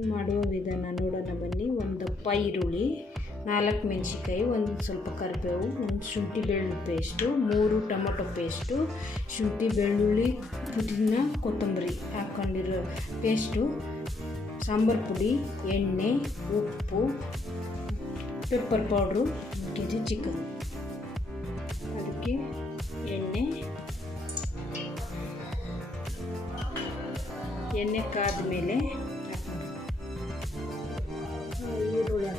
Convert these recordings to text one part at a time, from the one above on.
Chicken ಮಾಡುವ ವಿಧಾನ ನೋಡೋಣ ಬನ್ನಿ. ಒಂದು ದಪ್ಪ ಈರುಳ್ಳಿ, 4 ಮೆಣಸಿನ್ಕಾಯಿ, ಒಂದು ಸ್ವಲ್ಪ ಕರಿಬೇವು, ಒಂದು ಶುಂಠಿ ಬೆಳ್ಳುಳ್ಳಿ ಪೇಸ್ಟು, 3 ಟೊಮೊಟೊ ಪೇಸ್ಟು, ಶುಂಠಿ ಬೆಳ್ಳುಳ್ಳಿ ಪುದೀನ ಕೊತ್ತಂಬರಿ ಹಾಕ್ಕೊಂಡಿರೋ ಪೇಸ್ಟು, ಸಾಂಬಾರು ಪುಡಿ, ಎಣ್ಣೆ, ಉಪ್ಪು, ಪೆಪ್ಪರ್ ಪೌಡ್ರು, 1 kg ಚಿಕನ್. ಅದಕ್ಕೆ ಎಣ್ಣೆ ಕಾದ ಮೇಲೆ ಈರುಳ್ಳಿ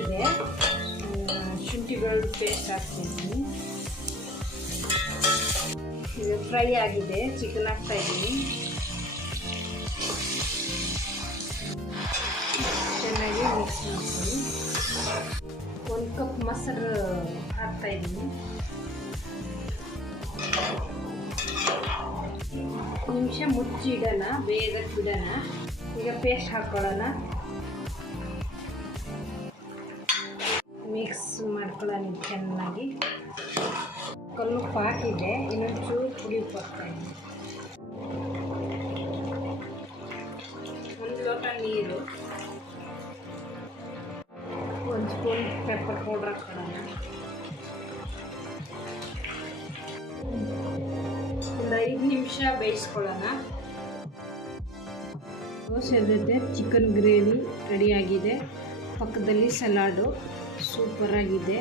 ಇದೆ. ಶುಂಠಿ ಬೆಳ್ಳುಳ್ಳಿ ಪೇಸ್ಟ್ ಹಾಕ್ತಿದ್ದೀನಿ. ಇದು ಫ್ರೈ ಆಗಿದೆ. ಚಿಕನ್ ಹಾಕ್ತಾ ಇದ್ದೀನಿ. ಚೆನ್ನಾಗಿ ಮಿಕ್ಸ್ ಮಾಡ್ತೀನಿ. 1 ಕಪ್ ಮೊಸರು ಹಾಕ್ತಾ ಇದ್ದೀನಿ. ನಿಮಿಷ ಮುಚ್ಚಿ ಇಡೋಣ, ಬೇಗಕ್ಕೆ ಬಿಡೋಣ. ಈಗ ಪೇಸ್ಟ್ ಹಾಕ್ಕೊಳ್ಳೋಣ, ಮಿಕ್ಸ್ ಮಾಡ್ಕೊಳ್ಳೋಣ ಚೆನ್ನಾಗಿ. ಕಲ್ಲುಪ್ಪು ಹಾಕಿದೆ, ಇನ್ನೊಂದು ಚೂರು ಪುಡಿ ಉಪ್ಪು ಹಾಕ್ತಾಯಿದ್ದೀನಿ. 1 ಲೋಟ ನೀರು, 1 ಸ್ಪೂನ್ ಪೆಪ್ಪರ್ ಪೌಡ್ರ್ ಹಾಕ್ಕೊಳ್ಳೋಣ. ಒಂದು 5 ನಿಮಿಷ ಬೇಯಿಸ್ಕೊಳ್ಳೋಣ. ದೋಸೆ ಜೊತೆ ಚಿಕನ್ ಗ್ರೇವಿ ರೆಡಿಯಾಗಿದೆ. ಪಕ್ಕದಲ್ಲಿ ಸಲಾಡು ಸೂಪರಾಗಿದೆ.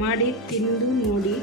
ಮಾಡಿ ತಿಂದು ನೋಡಿ.